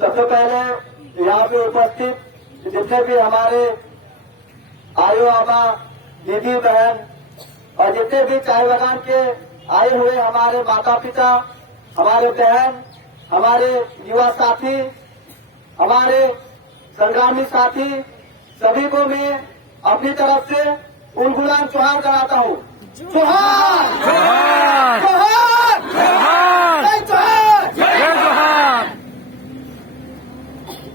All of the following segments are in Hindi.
सबसे पहले यहाँ पे उपस्थित जितने भी हमारे आयु आबा, दीदी बहन और जितने भी चाय बागान के आए हुए हमारे माता पिता, हमारे बहन, हमारे युवा साथी, हमारे संग्रामी साथी, सभी को मैं अपनी तरफ से उलगुलान जोहार कराता हूँ। जोहार जोहार जोहार जोहार जोहार जोहार।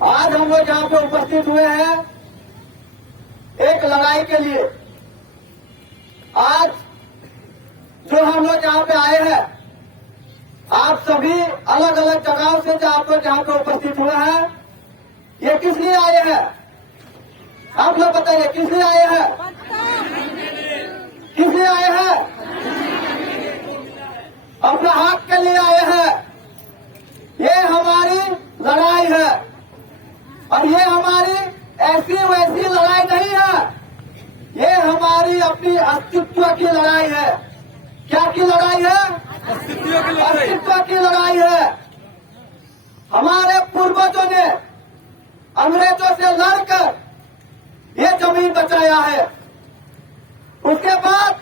आज हम लोग यहाँ पे उपस्थित हुए हैं एक लड़ाई के लिए। आज जो हम लोग यहाँ पे आए हैं, आप सभी अलग अलग जगहों से जो आप लोग यहाँ पे उपस्थित हुए हैं, ये किस लिए आए हैं? आप लोग बताइए, किस लिए आए हैं? किस लिए आए हैं? अपने हक के लिए आए हैं। ये हमारी लड़ाई है और ये हमारी ऐसी वैसी लड़ाई नहीं है। ये हमारी अपनी अस्तित्व की लड़ाई है। क्या की लड़ाई है? अस्तित्व की लड़ाई है। हमारे पूर्वजों ने अंग्रेजों से लड़कर ये जमीन बचाया है। उसके बाद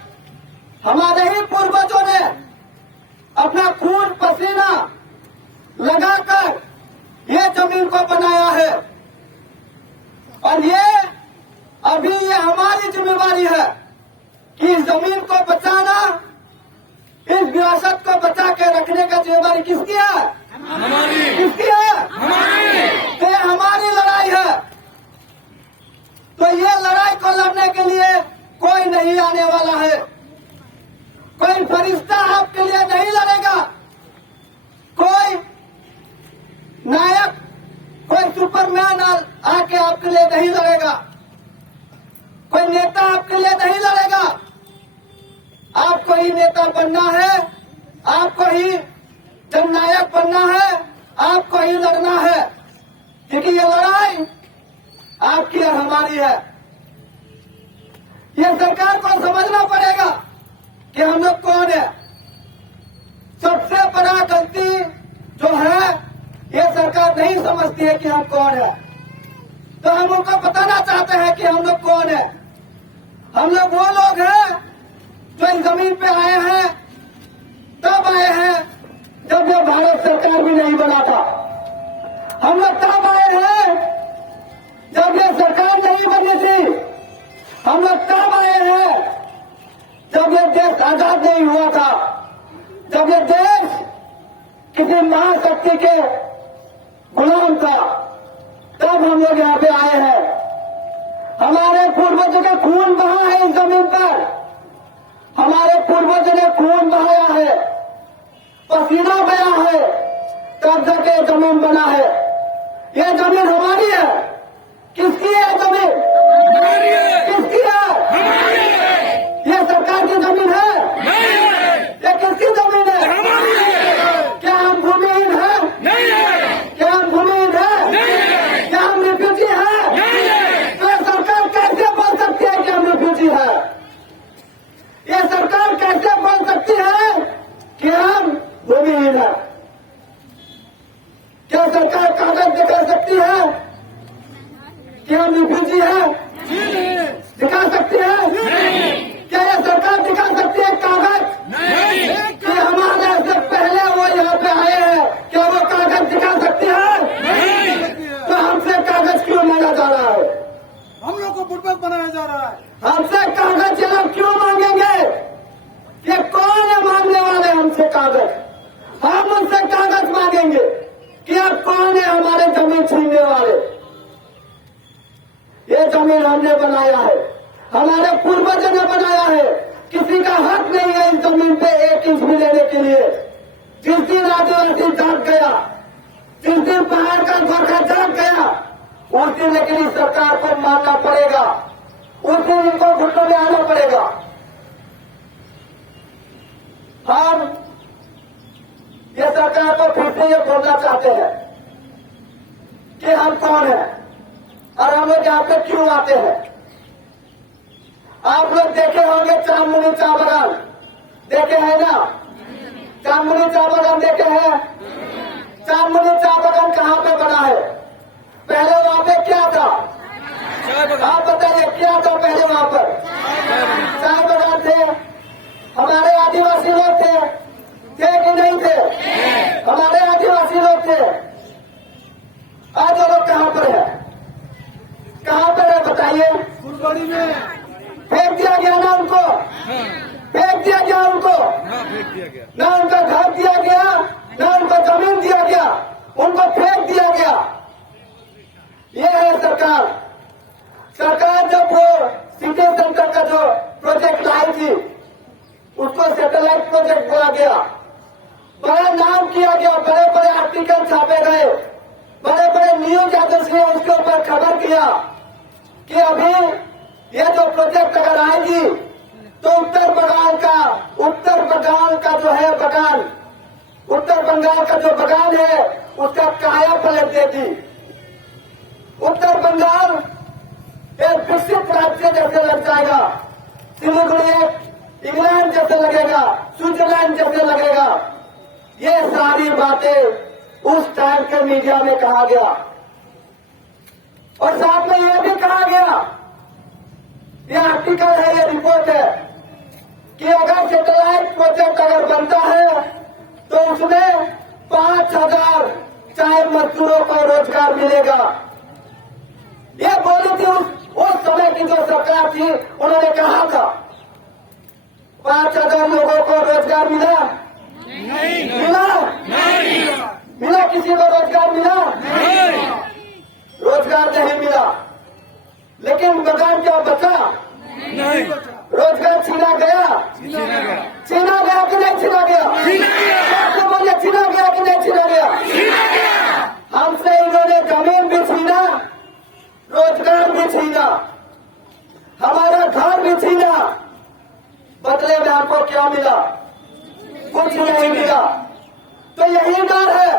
हमारे ही पूर्वजों ने अपना खून पसीना लगाकर ये जमीन को बनाया है और ये अभी ये हमारी जिम्मेवारी है कि इस जमीन को बचाना, इस विरासत को बचा के रखने का जिम्मेवारी किसकी है? हमारी। किसकी है? हमारी। तो ये हमारी लड़ाई है। तो ये लड़ाई को लड़ने के लिए कोई नहीं आने वाला है। कोई फरिश्ता आपके लिए नहीं लड़ेगा। कोई नायक, कोई सुपरमैन आके आपके लिए नहीं लड़ेगा। कोई नेता आपके लिए नहीं लड़ेगा। आपको ही नेता बनना है, आपको ही जननायक बनना है, आपको ही लड़ना है, क्योंकि ये लड़ाई आपकी और हमारी है। ये सरकार को समझना पड़ेगा कि हम लोग कौन है। सबसे बड़ा गलती जो है, ये सरकार नहीं समझती है कि हम कौन है। तो हम उनको बताना चाहते हैं कि हम लोग कौन है। हम लोग वो लोग हैं जो इस जमीन पे आए हैं, तब आए हैं जब ये भारत सरकार भी नहीं बना था। हम लोग तब आए हैं जब ये सरकार नहीं बनी थी। हम लोग तब आए हैं जब ये देश आजाद नहीं हुआ था, जब ये देश किसी महाशक्ति के गुलाम था। तब हम लोग यहाँ पे आए हैं। हमारे पूर्वजों का खून बहा है इस जमीन पर। हमारे पूर्वजों ने खून बहाया है, पसीना बहा है, तब जाके जमीन बना है। ये जमीन हमारी है। किसकी है जमीन? हमारी है। किसकी है? हमारी है। ये सरकार की जमीन है? नहीं है। ये किसकी जमीन है? हमारी है। क्या हम भूमिहीन है? नहीं है। क्या हम भूमिहीन है? नहीं है। क्या हम रिफ्यूजी है? नहीं है। तो ये सरकार कैसे बोल सकती है कि हम रिफ्यूजी है? ये सरकार कैसे बोल सकती है कि हम भूमिहीन है? क्या सरकार कागज दिखा सकती है कि हम रिफ्यूजी है? दिखा सकती है? क्या यह सरकार दिखा सकती है कागज कि हमारे से पहले वो यहाँ पे आए हैं? क्या वो कागज दिखा सकती है? तो हमसे कागज क्यों मांगा जा रहा है? हम लोग को बुड़बक बनाया जा रहा है। हमसे कागज ये लोग क्यों मांगेंगे? ये कौन है मांगने वाले हमसे कागज? हम उनसे कागज मांगेंगे कि आप कौन है हमारे जमीन छीनने वाले? ये जमीन हमने बनाया है, हमारे पूर्वजों ने बनाया है। किसी का हक नहीं है इस जमीन पे 1 इंच भी लेने के लिए। जिस दिन आदिवासी जाग गया, जिस दिन पहाड़ का गोरखा जाग गया, उस दिन लेकिन इस सरकार को मानना पड़ेगा। उस दिन इनको घुटनों में आना पड़ेगा। हम ये सरकार को फिर से ये बोलना चाहते हैं कि हम कौन है और हम लोग यहाँ पे क्यों आते हैं। आप लोग देखे होंगे चांदमुनि चाय बागान, देखे हैं ना? चांदमुनि चाय बागान देखे हैं? चांदमुनि चाय बागान कहाँ पे बना है? थे। आज वो लोग कहां पर है, कहां पर है बताइए? फुलवाड़ी में। फेंक दिया गया ना उनको, फेंक दिया गया उनको, फेंक दिया गया। ना उनका घर दिया गया, ना उनको जमीन दिया गया, उनको फेंक दिया गया। ये है सरकार। सरकार जब वो सिटी सेंटर का जो प्रोजेक्ट लाई थी, उसको सैटेलाइट प्रोजेक्ट बोला गया, बड़ा नाम किया गया, बड़े बड़े आर्टिकल छापे गए, बड़े बड़े न्यूज एजेंसियों उसके ऊपर खबर किया कि अभी ये जो प्रोजेक्ट अगर आएगी तो उत्तर बंगाल का जो है बगान, उत्तर बंगाल का जो बगान है उसका काया पलट देगी। उत्तर बंगाल एक विकसित राज्य जैसे लग जाएगा, सिलीगुड़ी एक इंग्लैंड जैसे लगेगा, स्विट्जरलैंड जैसे लगेगा। ये सारी बातें उस टाइम के मीडिया में कहा गया और साथ में यह भी कहा गया, ये आर्टिकल है, ये रिपोर्ट है कि अगर सैटेलाइट प्रोजेक्ट अगर बनता है तो उसमें 5,000 चाय मजदूरों को रोजगार मिलेगा। ये बोली थी उस समय की जो सरकार थी, उन्होंने कहा था। 5,000 लोगों को रोजगार मिला? नहीं। मिला? नहीं। मिला? किसी को रोजगार मिला? नहीं। रोजगार नहीं मिला। लेकिन बगान क्या बचा? नहीं। रोजगार छीना गया? छीना गया कि नहीं छीना गया? कैसे बोलिए, छीना गया कि नहीं छीना गया? हमसे इन्होंने जमीन भी छीना, रोजगार भी छीना, हमारा घर भी छीना। बदले में आपको क्या मिला? कुछ नहीं मिला। तो यही डर है,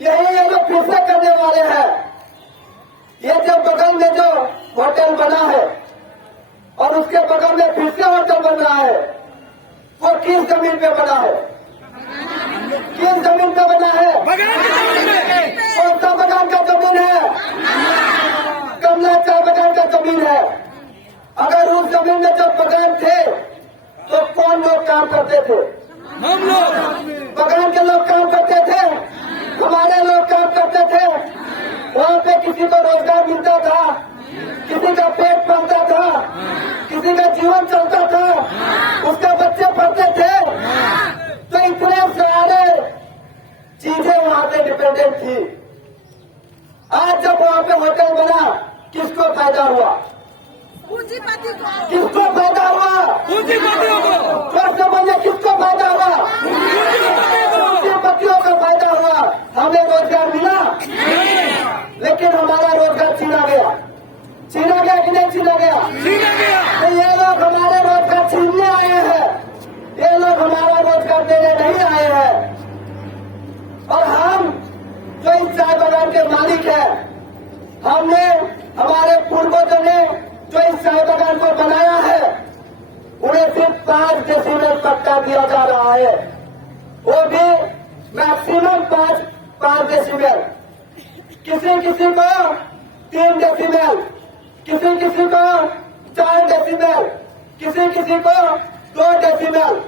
यही ये लोग फिर से करने वाले हैं। ये जब बगल में जो होटल बना है और उसके बगल में फिर से होटल बन रहा है, वो किस जमीन पे बना है? किस जमीन पे बना है? कौन सा बगान का जमीन है? कमला चाय बगान का जमीन है। अगर उस जमीन में जब बगान थे तो कौन लोग काम करते थे? हम लोग। बगान के लोग काम करते थे, हमारे लोग काम करते थे। वहां पे किसी को रोजगार मिलता था, किसी का पेट पलता था, किसी का जीवन चलता था, उसके बच्चे पढ़ते थे। तो इतने सारे चीजें वहां पे डिपेंडेंट थी। आज जब वहां पे होटल बना, किसको फायदा हुआ? पूंजीपति को। किसको फायदा हुआ? पूंजीपतियों को। जोर से बोलिए, किसको फायदा हुआ? पूंजीपतियों को फायदा हुआ। हमें रोजगार मिला, लेकिन हमारा रोजगार छीना गया। छीना गया कि नहीं छीना गया? तो ये लोग हमारे रोजगार छीनने आए हैं, ये लोग हमारा रोजगार देने नहीं आए हैं। और हम जो इस चाय बागान के मालिक हैं, हमने, हमारे पूर्वजों ने जो इस चाय बागान को बनाया है, उन्हें सिर्फ 5 डेसिबल पट्टा दिया जा रहा है, वो भी मैक्सिमम 5 डेसिबल। किसी किसी को 3 डेसिबल, किसी किसी को 4 डेसिबल, किसी किसी को 2 डेसिबल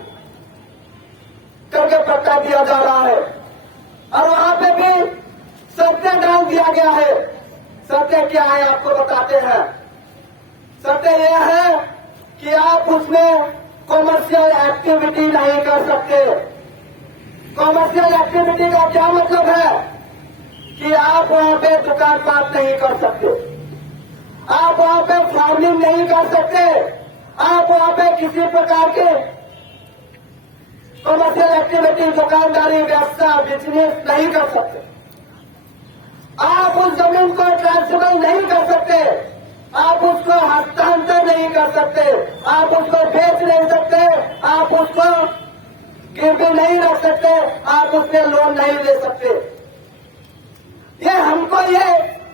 करके पट्टा दिया जा रहा है। और वहां पे भी सत्य डाल दिया गया है। सत्य क्या है आपको बताते हैं। सत्य यह है कि आप उसमें कॉमर्शियल एक्टिविटी नहीं कर सकते। कॉमर्शियल एक्टिविटी का क्या मतलब है कि आप वहां पे दुकान पात नहीं कर सकते, आप वहां पे फार्मिंग नहीं कर सकते, आप वहां पे किसी प्रकार के कॉमर्शियल एक्टिविटी, दुकानदारी, व्यवसाय, बिजनेस नहीं कर सकते। आप उस जमीन को ट्रांसफर नहीं कर सकते, आप उसको हस्तांतर नहीं कर सकते, आप उसको बेच नहीं सकते, आप उसको गिरवी नहीं रख सकते, आप उसमें लोन नहीं ले सकते। ये हमको ये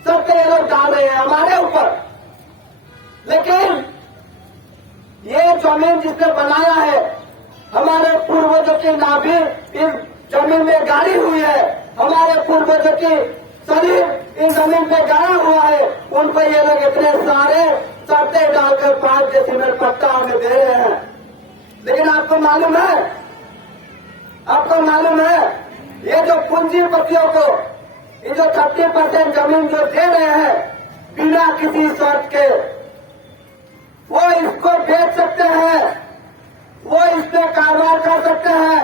सब ये लोग डाल रहे हैं हमारे ऊपर। लेकिन ये जमीन जिसने बनाया है, हमारे पूर्वजों की नाभि इस जमीन में गाड़ी हुई है, हमारे पूर्वजों की शरीर इन जमीन पे गाड़ा हुआ है, उन पर ये लोग इतने सारे शर्तें डालकर 5 डेसिबल पट्टा हमें दे रहे हैं। लेकिन आपको मालूम है, ये जो पूंजीपतियों को ये जो 30% जमीन जो दे रहे हैं बिना किसी शर्त के, वो इसको बेच सकते हैं, वो इसमें कारोबार कर सकते हैं।